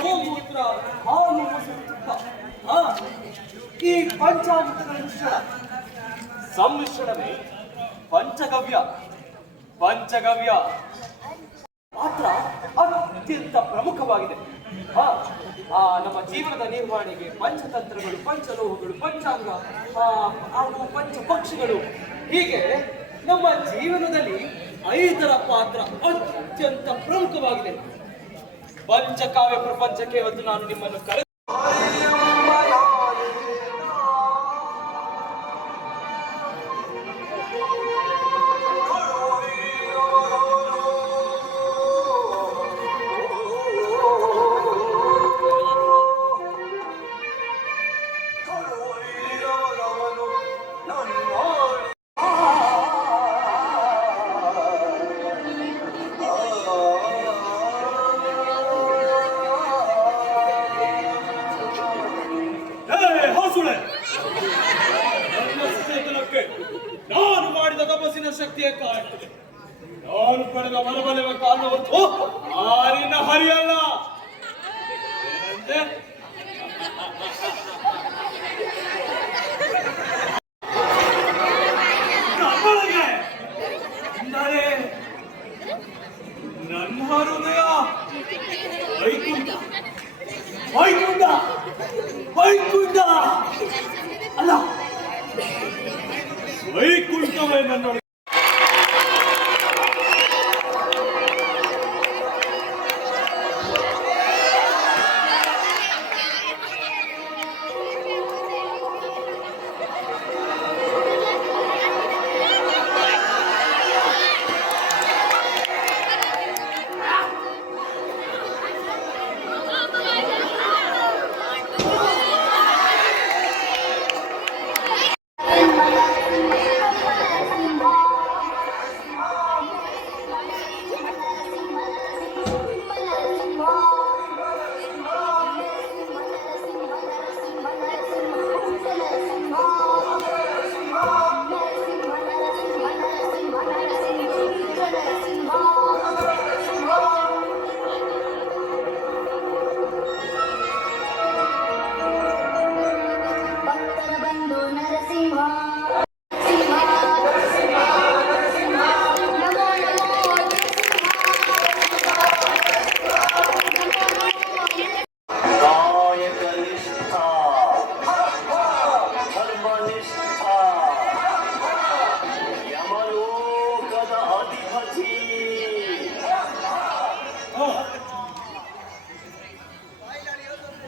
ಗೋಮೂತ್ರ ಹಾಲು ಮೊಸರು ತುಪ್ಪ ಈ ಪಂಚಾಮೃತಗಳ ಸಮ್ಮಿಶ್ರಣವೇ ಪಂಚಗವ್ಯ. ಪಂಚಗವ್ಯ ಮಾತ್ರ ಅತ್ಯಂತ ಪ್ರಮುಖವಾಗಿದೆ. ನಮ್ಮ ಜೀವನದ ನಿರ್ವಹಣೆಗೆ ಪಂಚತಂತ್ರಗಳು, ಪಂಚಲೋಹಗಳು, ಪಂಚಾಂಗ ಹಾಗೂ ಪಂಚಪಕ್ಷಿಗಳು, ಹೀಗೆ ನಮ್ಮ ಜೀವನದಲ್ಲಿ 5ರ ಪಾತ್ರ ಅತ್ಯಂತ ಪ್ರಮುಖವಾಗಿದೆ. ಪಂಚಕಾವ್ಯ ಪ್ರಪಂಚಕ್ಕೆ ಇವತ್ತು ನಾನು ನಿಮ್ಮನ್ನು ಕರೆ ನಾನು ಮಾಡಿದ ತಪಸ್ಸಿನ ಶಕ್ತಿಯ ಕಾರಣ ನಾನು ಪಡೆದ ಬಲಬಲವ ಕಾರಣ ಹೊರತು ಆರಿನ ಹರಿಯಲ್ಲ. ನನ್ನ ಹೃದಯ ವೈಕುಂಠ ವೈಕುಂಠ ವೈಕುಂಠ ಅಲ್ಲ, ವೈಕುಂಠವೇ ನನ್ನ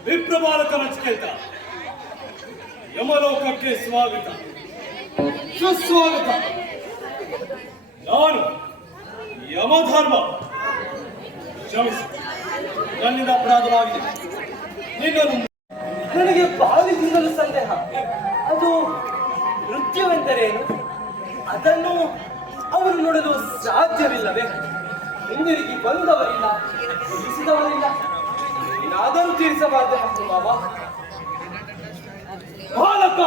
ವಿಪ್ರಬಾಲಕ ನಚಿಕೇತ, ಯಮಲೋಕಕ್ಕೆ ಸ್ವಾಗತ ಸುಸ್ವಾಗತ. ನಾನು ಯಮಧರ್ಮ, ಕ್ಷಮಿಸಿ, ನನ್ನಿಂದ ಅಪರಾಧವಾಗಿದೆ. ನಿನ್ನನ್ನು ನನಗೆ ಬಾಲ್ಯದಿಂದಲೂ ಸಂದೇಹ, ಅದು ನೃತ್ಯವೆಂದರೇನು, ಅದನ್ನು ಅವರು ನೋಡಲು ಸಾಧ್ಯವಿಲ್ಲವೇ? ಹಿಂದಿರುಗಿ ಬಂದವರಿಲ್ಲ, ತಿಳಿಸಿದವರಿಲ್ಲ, ಏನಾದರೂ ತೀರಿಸಬಾರದೆ ಮತ್ತು ಬಾಬಾ ಬಾಲಕ.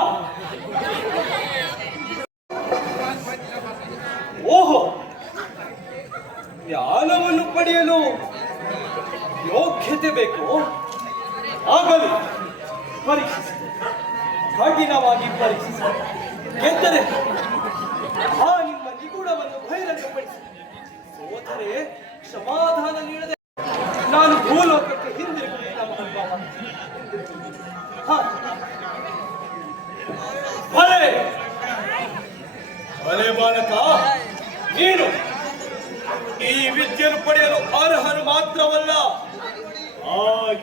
ಓಹೋ, ಜ್ಞಾನವನ್ನು ಪಡೆಯಲು ಯೋಗ್ಯತೆ ಬೇಕು. ಆಗಲಿ, ಪರೀಕ್ಷಿಸಿ, ಕಠಿಣವಾಗಿ ಪರೀಕ್ಷಿಸಿ. ಗೆದ್ದರೆ ನಿಮ್ಮ ನಿಗೂಢವನ್ನು ಬಹಿರಂಗಪಡಿಸಿ, ಸೋದರೆ ಕ್ಷಮಾಧಾನ ನೀಡದೆ ನಾನು ಭೂಲೋಕಕ್ಕೆ ಹಿಂದಿರುಗುವುದಿಲ್ಲ ಮಹನ್ಭಾವ. ಭಲೆ ಭಲೆ ಬಾಲಕ, ನೀನು ಈ ವಿದ್ಯೆಯನ್ನು ಪಡೆಯಲು ಅರ್ಹನು ಮಾತ್ರವಲ್ಲ, ಆ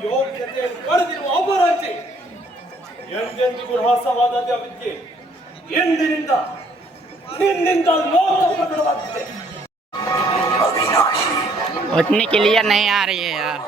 ಯೋಗ್ಯತೆಯನ್ನು ಪಡೆದಿರುವ ಅಪರಾಧಿ. ಎಂದೆಂದಿಗೂ ರಹಸ್ಯವಾದ ವಿದ್ಯೆ ಎಂದಿನಿಂದ ನಿನ್ನಿಂದ ಲೋಕ ಪ್ರಕಟವಾಗಿದೆ. उतनी क्लियर नहीं आ रही है यार.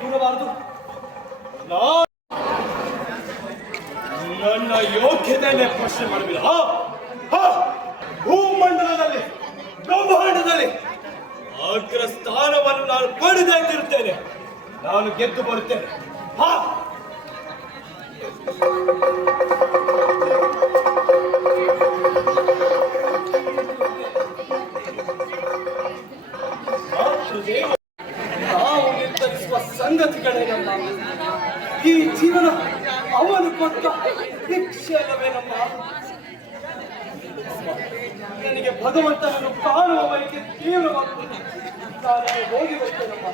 ಕೂರಬಾರದು. ನನ್ನ ಯೋಗ್ಯತೆಯನ್ನೇ ಪ್ರಶ್ನೆ ಮಾಡಬೇಡ. ಭೂಮಂಡಲದಲ್ಲಿ ಬ್ರಹ್ಮಾಂಡದಲ್ಲಿ ಅಗ್ರ ಸ್ಥಾನವನ್ನು ನಾನು ಪಡೆದೇ ತಿರುತ್ತೇನೆ. ನಾನು ಗೆದ್ದು ಬರುತ್ತೇನೆ. ನಾವು ನಿರ್ಧರಿಸುವ ಸಂಗತಿಗಳೇನಮ್ಮ? ಈ ಜೀವನ ಅವನು ಕೊಟ್ಟ ಭಿಕ್ಷೆ ಅಲ್ಲವೇನಮ್ಮ? ನನಗೆ ಭಗವಂತನನ್ನು ಕಾಣುವ ಬಯಕೆ ತೀವ್ರವಾಗುತ್ತದೆ. ನಾನು ಹೋಗಿ ಬರ್ತೇನಮ್ಮ.